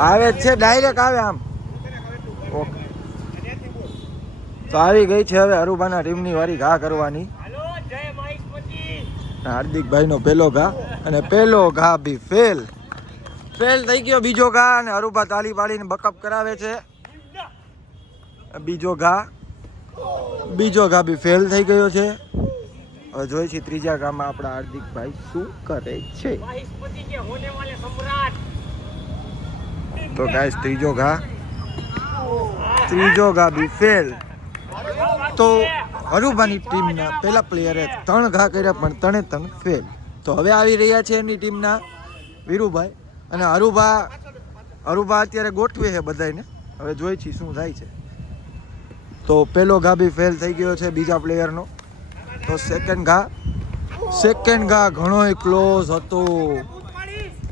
આવે છે ડાયરેક્ટ આવે આમ. ઓકે તો આવી ગઈ છે હવે અરુબાના ટીમની વારી ઘા કરવાની. હાર્દિકભાઈ નો પેલો ઘા અને પેલો ઘા બી ફેલ થઈ ગયો. બીજો ઘા અને અરુબા તાલી પાડીને બકઅપ કરાવે છે. બીજો ઘા બી ફેલ થઈ ગયો છે. હવે જોઈ છે ત્રીજા ગામમાં આપણા હાર્દિકભાઈ શું કરે છે. તો ગાઈસ ત્રીજો ઘા બી ફેલ. તો અરુબાની ટીમના પહેલા પ્લેયરે 3 ઘા કર્યા પણ 3 ફેલ. તો હવે આવી રહ્યા છે એમની ટીમના વીરુભાઈ અને અરુબા અત્યારે ગોઠવે છે બધાને. હવે જોઈ છીએ શું થાય છે. તો પહેલો ઘા બી ફેલ થઈ ગયો છે બીજા પ્લેયરનો. તો સેકન્ડ ઘા ઘણોય ક્લોઝ હતો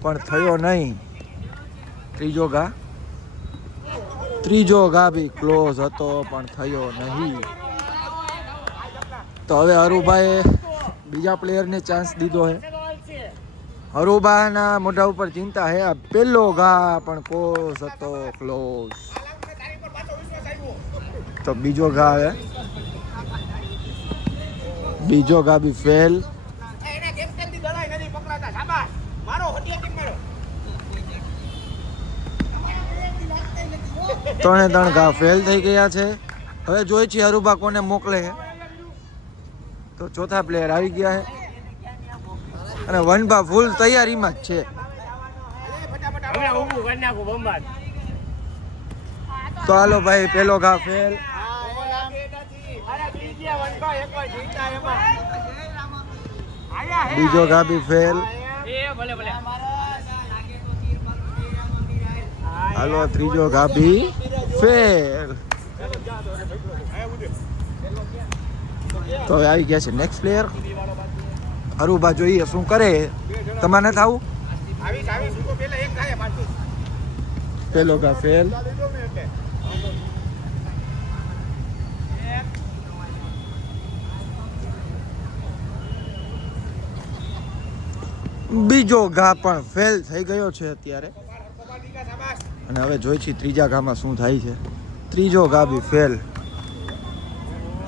પણ થયો નહીં. ત્રીજો ઘા બી ક્લોઝ હતો પણ થયો નહીં. તો હવે અરુબાએ બીજા પ્લેયરને ચાન્સ દીધો છે. અરુબાના મોઢા ઉપર ચિંતા છે. પહેલો ઘા પણ ક્લોઝ હતો ક્લોઝ. તો બીજો ઘા બી ફેલ. 3 ઘા ફેલ થઈ ગયા છે. હવે જોઈ છીએ અરુબા કોને મોકલે છે. તો ચોથા પ્લેયર આવી ગયા છે અને વનબા ફૂલ તૈયારીમાં જ છે. તો હાલો ભાઈ પેલો ઘા ફેલ. બીજો ઘા બી ફેલ. હાલો ત્રીજો ઘા બી ફેલ. તો હવે આવી ગયા છે નેક્સ્ટ પ્લેયર. અરુબા જોઈએ શું કરે. તમારે નથી આવું. પેલો ઘા ફેલ. બીજો ઘા પણ ફેલ થઈ ગયો છે અત્યારે. અને હવે જોઈ છીએ ત્રીજા ઘામાં શું થાય છે. ત્રીજો ઘા બી ફેલ.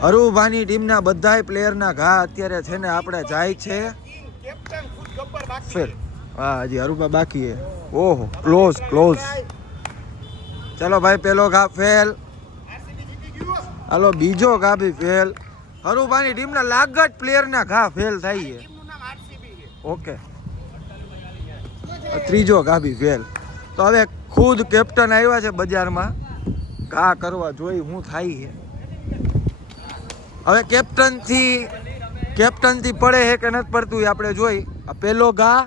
અરુબાની ટીમના બધાય પ્લેયરના ઘા અત્યારે છે ને આપણે જાય છે ફેલ. હા હજી અરુબા બાકી છે. ઓહો ક્લોઝ. ચલો ભાઈ પેલો ઘા ફેલ. હાલો બીજો ઘા બી ફેલ. અરુબાની ટીમના લાગત પ્લેયરના ઘા ફેલ થાય છે. ઓકે ત્રીજો ઘા બી ફેલ. તો હવે ખુદ કેપ્ટન આવ્યા છે બજારમાં ઘા કરવા. જોઈ હું થાય છે. હવે કેપ્ટનથી પડે છે કે નથી પડતું એ આપણે જોઈ. આ પેલો ઘા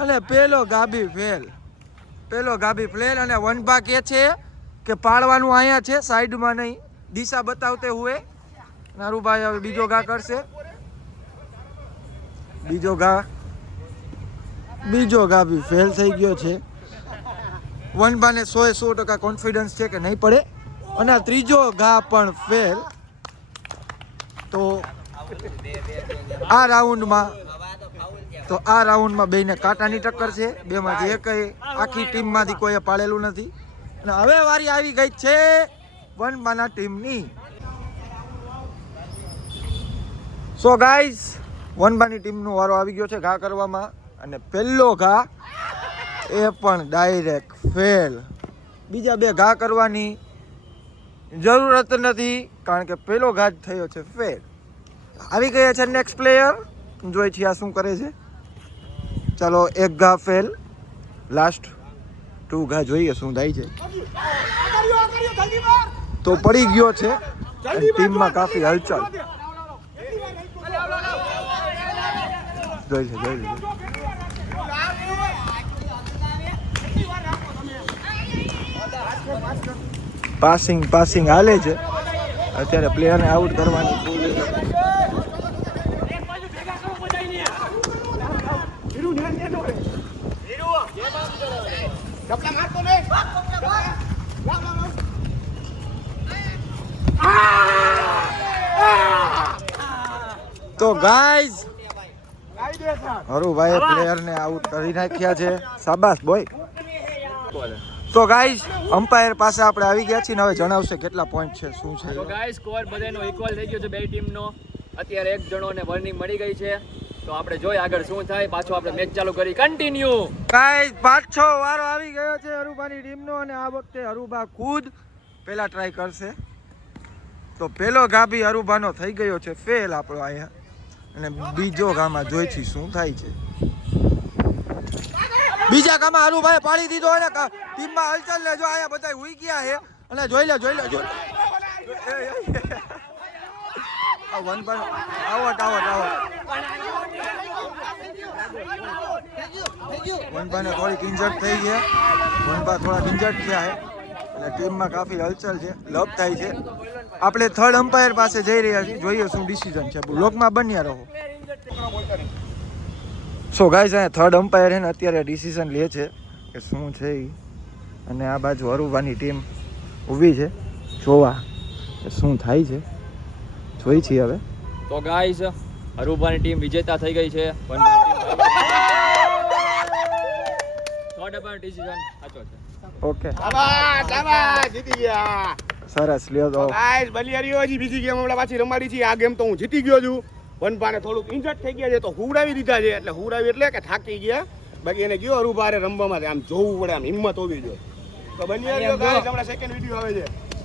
અને પેલો ઘા બી ફેલ. અને વનભા કે છે કે પાડવાનું અહીંયા છે સાઈડમાં નહીં. દિશા બતાવતે હુએ. નારુભાઈ હવે બીજો ઘા કરશે. બીજો ઘા બી ફેલ થઈ ગયો છે. વનભાને 100% કોન્ફિડન્સ છે કે નહીં પડે. અને ત્રીજો ઘા પણ ફેલ. તો આ રાઉન્ડમાં બેને કાંટાની ટક્કર છે. બેમાંથી એક આખી ટીમમાંથી કોઈએ પાડેલું નથી. અને હવે વારી આવી ગઈ છે વનબાના ટીમની. સો ગાઈઝ વનબાની ટીમનો વારો આવી ગયો છે ઘા કરવામાં. અને પહેલો ઘા એ પણ ડાયરેક્ટ ફેલ. બીજા 2 ઘા કરવાની જરૂરત નથી કારણ કે પેલો ઘા જ થયો છે ફેલ. આવી ગયા છે નેક્સ્ટ પ્લેયર. જોઈ છીએ આ શું કરે છે. ચાલો 1 ઘા ફેલ. લાસ્ટ 2 ઘા જોઈએ શું થાય છે. તો પડી ગયો છે ટીમમાં કાફી હલચલ. જોઈ લે પાસિંગ હાલે છે અત્યારે. પ્લેયરને આઉટ કરવાની તો ગાઈઝ હરુભાઈ પ્લેયર ને આઉટ કરી નાખ્યા છે. શાબાશ બોય. તો ગાઈઝ અમ્પાયર પાસે આપણે આવી ગયા છીએ ને હવે જણાવશે કેટલા પોઈન્ટ છે શું છે. તો ગાઈઝ સ્કોર બધાનો ઇક્વલ થઈ ગયો છે બે ટીમનો. અત્યારે એક જણોને વોર્નિંગ મળી ગઈ છે. તો આપણે જોઈ આગળ શું થાય. પાછો આપણે મેચ ચાલુ કરી કન્ટિન્યુ. ગાઈઝ પાછો વારો આવી ગયો છે હરુભાની ટીમનો અને આ વખતે હરુભા ખુદ પહેલા ટ્રાય કરશે. તો પહેલો ઘા બી હરુભાનો થઈ ગયો છે ફેલ આપણો અહીંયા અને બીજો ઘામાં જોઈ છી શું થાય છે. બીજા ઘામાં હરુભાઈ પાડી દીધો અને ટીમમાં હલચલ ને જો અહીંયા બધા હુઈ ગયા છે અને જોઈ લે વનભાઈને થોડીક ઇન્જર્ડ થઈ ગયા. વનભા થોડા ઇન્જર્ડ થયા છે અને ટીમમાં કાફી હલચલ છે, લપ થાય છે. આપણે થર્ડ અમ્પાયર પાસે જઈ રહ્યા છીએ, જોઈએ શું ડિસિઝન છે. બ્લોકમાં બન્યા રહો. સો ગાઈઝ અહીંયા થર્ડ અમ્પાયર છે ને અત્યારે ડિસિઝન લે છે કે શું છે એ. અને આ બાજુ હરુભાની ટીમ ઊભી છે જોવા કે શું થાય છે. જોઈ છીએ હવે. તો ગાઈઝ હરુભાની ટીમ વિજેતા થઈ ગઈ છે. થર્ડ અમ્પાયર ડિસિઝન સાચો છે. ઓકે જીતી ગયા. સરસ લ્યો. તો ગાઈસ બલિયારીઓ હજી બીજી ગેમ હમણાં પાછી રમાડી છે. આ ગેમ તો હું જીતી ગયો છું. વનભાને થોડુંક ઇન્જર્ડ થઈ ગયા છે તો હુવડાવી દીધા છે. એટલે હુવડાવી એટલે કે થાકી ગયા. બાકી એને ગયો હરુભારે રમવામાં આમ જોવું પડે, આમ હિંમત હોવી જોઈએ. તો બલિયારીઓ ગાઈસ હમણાં સેકન્ડ વિડિયો આવે છે.